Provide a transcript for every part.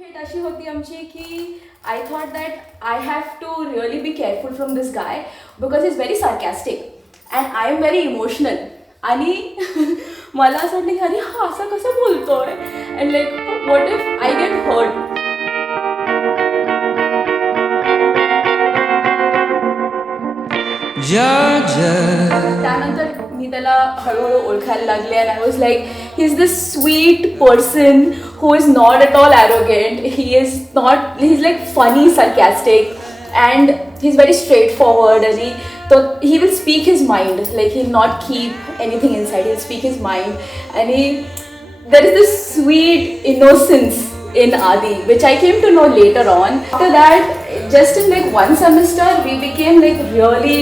भेट अशी होती आमची की I thought that I have to really be careful from this guy because is very sarcastic and I am very emotional. आणि मला असं वाटलं की अरे हा असं कसं बोलतोय and like what if I get hurt. त्यानंतर मी त्याला हळूहळू ओळखायला लागले and I was like he is this sweet person who is not at all arrogant. He's like funny, sarcastic, and he's very straightforward. And he will speak his mind. Like he'll not keep anything inside. He'll speak his mind. And there is this sweet innocence in Adi, which I came to know later on. After that, just in like one semester, we became like really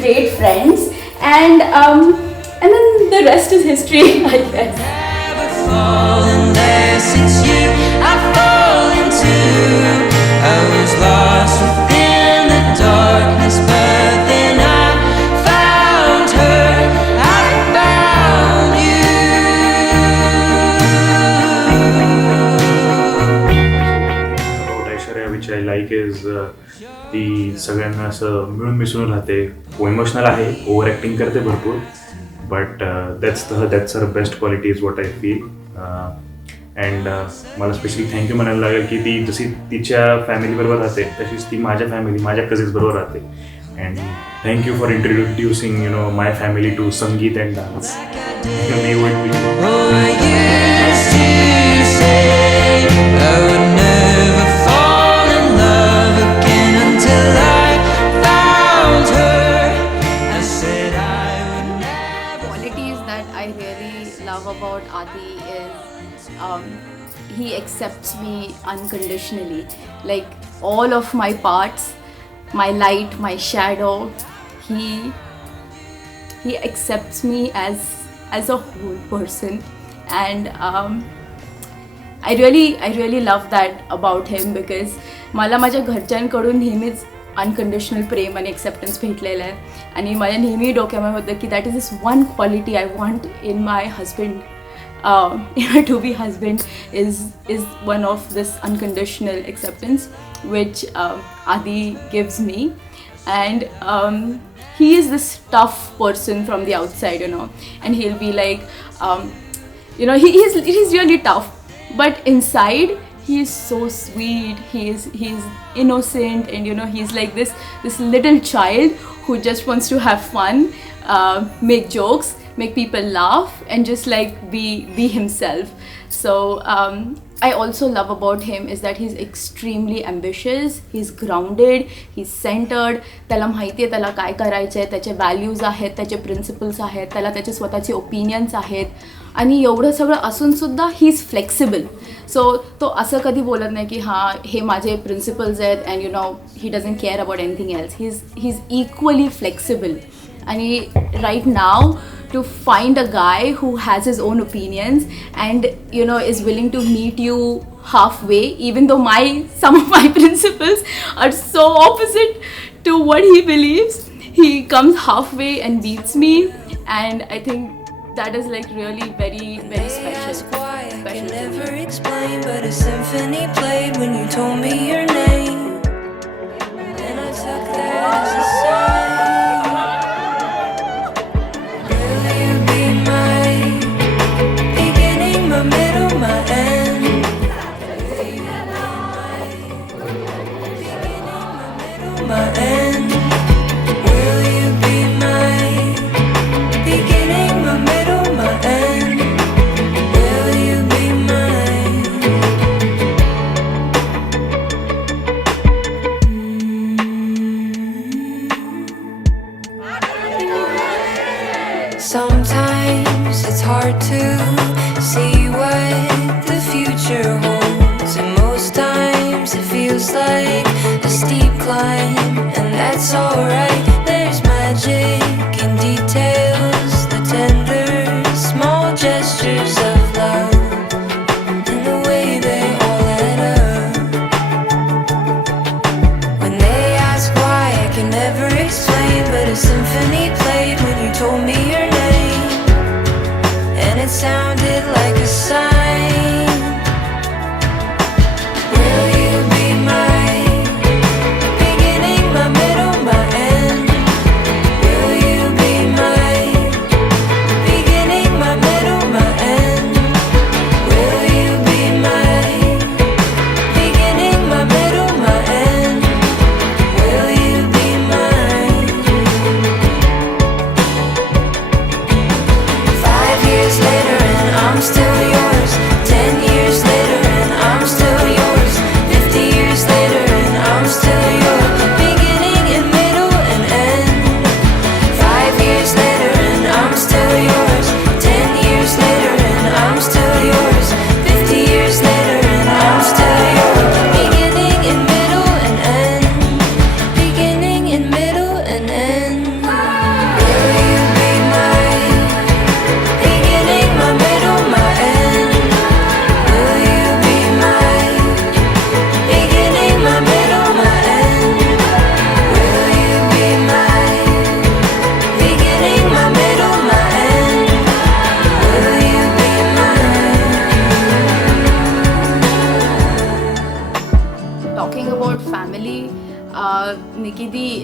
great friends. And then the rest is history, I guess. Fallen there since you I've fallen too. I was lost within the darkness, but then I found her. I found you. About Aishwarya, which I like is ती सगळ्यांना असं मिळून मिसळून राहते. Emotional आहे, over acting करते भरपूर, but that's her best quality is what I feel. And मला स्पेशली थँक्यू म्हणायला लागेल की ती जशी तिच्या फॅमिलीबरोबर राहते तशीच ती माझ्या कझिन्सबरोबर राहते. And thank you for introducing my family to sangeet and dance. About Adi is he accepts me unconditionally, like all of my parts, my light, my shadow. He accepts me as a whole person, and I really love that about him because मला माझ्या घरच्यांकडून नेहमीच unconditional प्रेम आणि acceptance भेटलेलं आहे. आणि माझ्या नेहमी डोक्यामध्ये होतं की that is this one quality I want in my husband. To be husband is one of this unconditional acceptance which Adi gives me. And he is this tough person from the outside, and he'll be like he's really tough, but inside he is so sweet. He's innocent, and he's like this little child who just wants to have fun, make jokes, make people laugh, and just like be himself. So I also love about him is that he's extremely ambitious, he's grounded, he's centered. त्याला माहिती आहे त्याला काय करायचं आहे, त्याचे values आहेत, त्याचे प्रिन्सिपल्स आहेत, त्याला त्याचे स्वतःचे ओपिनियन्स आहेत. आणि एवढं सगळं असूनसुद्धा ही इज फ्लेक्सिबल. सो तो असं कधी बोलत नाही की हां हे माझे प्रिन्सिपल्स आहेत and he doesn't care about anything else. He is equally flexible. आणि right now to find a guy who has his own opinions and is willing to meet you halfway, even though some of my principles are so opposite to what he believes. He comes halfway and beats me, and I think that is like really very, very special. I can never explain, but a symphony played when you told me your name, and I took that as a sign. Sometimes it's hard to see what the future holds, and most times it feels like a steep climb, and that's alright. There's magic in details, the tender, small gestures of love, and the way they all add up. When they ask why, I can never explain, but a symphony played when you told me your name, and it sounded like a sign.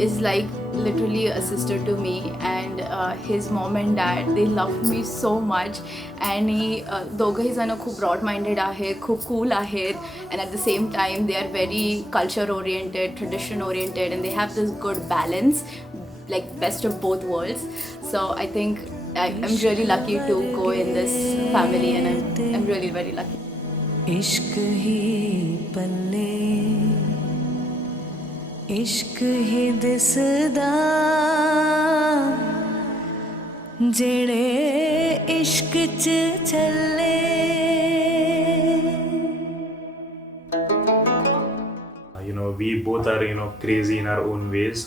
is like literally a sister to me, and his mom and dad, they love me so much. आणि दोघंही जण खूप broad minded आहेत, खूप cool आहेत, and at the same time they are very culture oriented, tradition oriented, and they have this good balance, like best of both worlds. So I think I'm really lucky to go in this family, and I'm really very lucky. इश्क ही पल्ले इश्क ही दिसदा जेड़े इश्क च चले. We both are crazy in our own ways.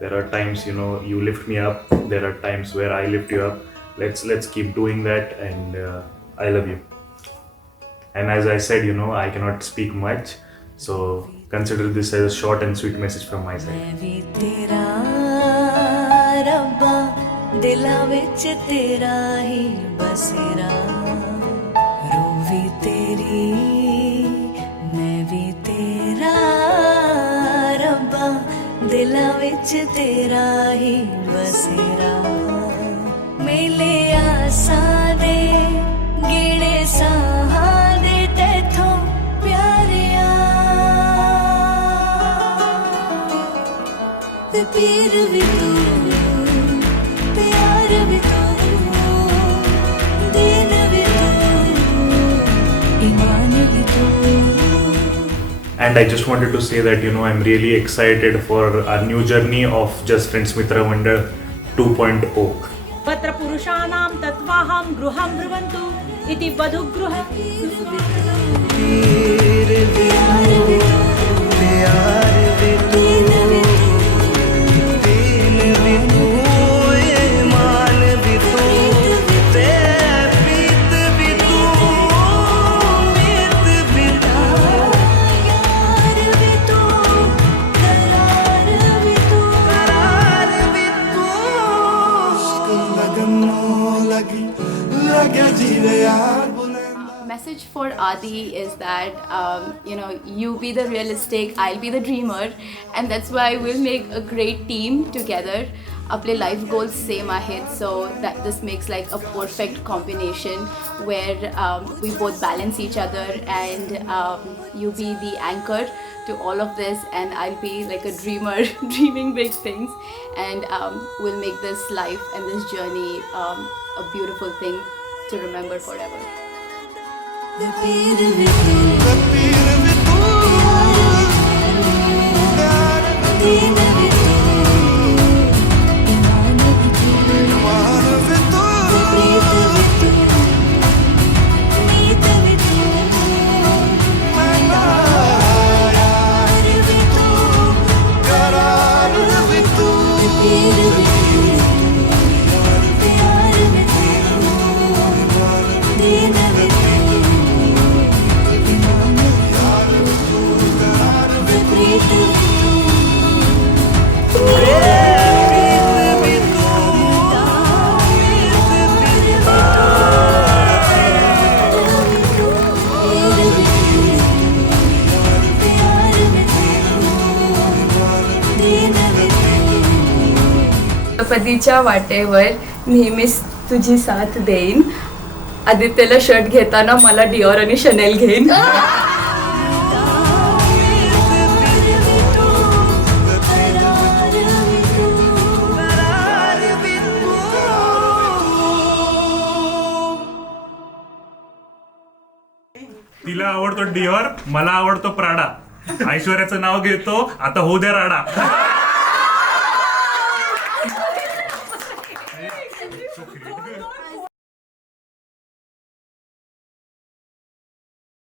There are times you lift me up. There are times where I lift you up. Let's keep doing that, and I love you. And as I said, I cannot speak much, so consider this as a short and sweet message from my side. मैं भी तेरा रब्बा दिला विच तेरा ही बसेरा रूह भी तेरी मैं भी तेरा रब्बा दिला विच तेरा ही बसेरा मेले आसा दे गिणे साहा दे तेथों प्यारिया ते पीर भी तू प्यार भी तू दीन भी तू ईमान भी तू. And I just wanted to say that I'm really excited for our new journey of Just Friends Mitra Mandal 2.0. तत्र पुरुषाणां तत्त्वाहं गृहं ब्रुवन्तु इति वधुगृह. Message for Adi is that you be the realistic, I'll be the dreamer, and that's why we'll make a great team together. Apne life goals same ahead, so that this makes like a perfect combination where we both balance each other, and you be the anchor to all of this, and I'll be like a dreamer dreaming big things, and we'll make this life and this journey a beautiful thing to remember forever. The pir vi tu, the pir vi tu, deen vi tu, iman vi tu, preet vi tu, neet vi tu, yaar vi tu, qarar vi tu, the pir vi tu, प्यार vi tu, deen vi tu. गणपतीच्या वाटेवर नेहमीच तुझी साथ देईन. आदित्यला shirt घेताना मला Dior आणि शनेल घेईन. तिला आवडतो डिओर, मला आवडतो प्राडा. ऐश्वर्याचं नाव घेतो आता, होऊ दे राडा.